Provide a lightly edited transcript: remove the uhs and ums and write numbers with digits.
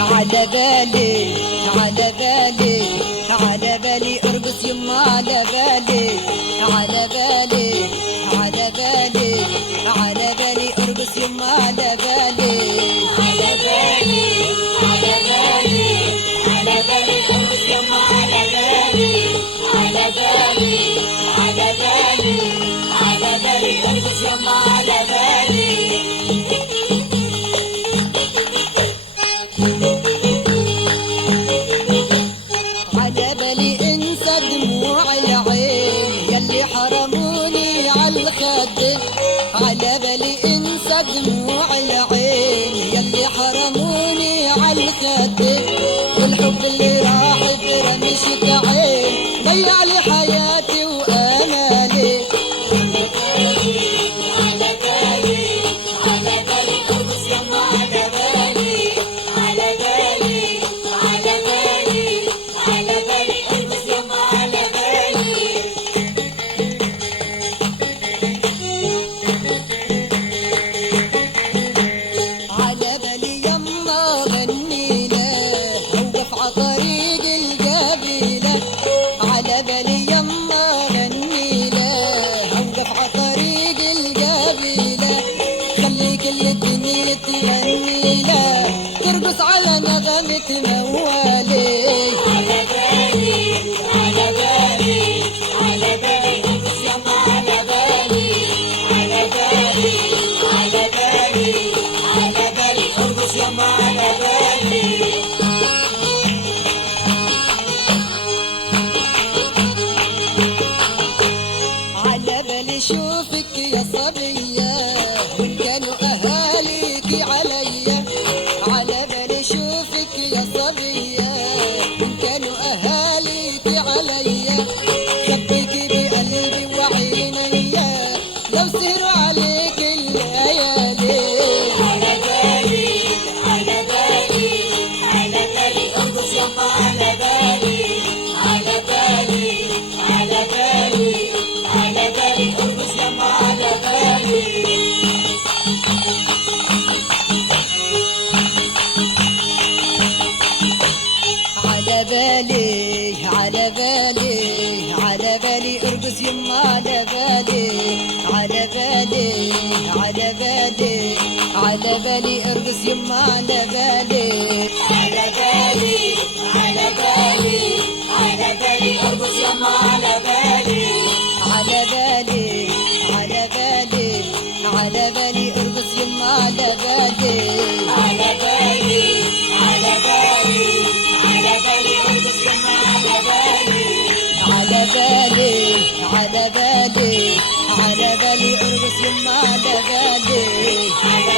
على بالي على بالي على بالي ارقص يما على بالي على بالي على بالي على بالي ارقص يما على بالي على بالي على بالي على بالي ارقص يما على بالي على بالي على بالي على بالي ارقص يما على بالي على بالي انسى دموع العين يلي حرموني عالخد على بالي انسى دموع العين يلي حرموني عالخد والحب اللي راح برمشة عين ضيع لي حياتي وامالي على بالي على بالي ارقص يما على بالي على بالي على بالي على بالي ارقص يما على بالي على بالي يما غني له اوقف عطريق القبيله على بالي يما غني له اوقف عطريق القبيله خلي كل الدنيا تغني له ترقص على نغمه موالي على بالي على بالي على بالي ارقص يما على بالي على بالي على بالي على بالي ارقص يما على بالي على بالي شوفك يا صبية وإن كانوا أهاليك عليا على بالي شوفك يا صبية وإن كانوا أهاليك عليا خبيك بقلبي وعينيا لو سهروا عليك الليالي على بالي على بالي على بالي ارقص يما على بالي على بالي على بالي على بالي ارقص يما على بالي على بالي على بالي على بالي ارقص يما على بالي على بالي على بالي على بالي ارقص يما على بالي على بالي على بالي على بالي ارقص يما على بالي على بالي على بالي على بالي ارقص يما على بالي على بالي على بالي على بالي ارقص يما على بالي على بالي على بالي على بالي ارقص يما على بالي على